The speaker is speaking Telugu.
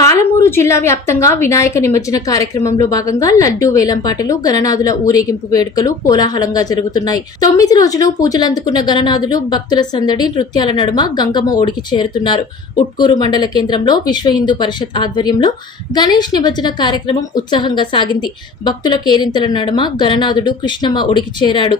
పాలమూరు జిల్లా వ్యాప్తంగా వినాయక నిమజ్జన కార్యక్రమంలో భాగంగా లడ్డూ వేలంపాటలు, గణనాథుల ఊరేగింపు వేడుకలు కోలాహలంగా జరుగుతున్నాయి. 9 రోజులు పూజలందుకున్న గణనాథులు భక్తుల సందడి, నృత్యాల నడుమ గంగమ్మ ఒడికి చేరుతున్నారు. ఉట్కూరు మండల కేంద్రంలో విశ్వ హిందూ పరిషత్ ఆధ్వర్యంలో గణేష్ నిమజ్జన కార్యక్రమం ఉత్సాహంగా సాగింది. భక్తుల కేరింతల నడుమ గణనాథుడు కృష్ణమ్మ ఒడికి చేరాడు.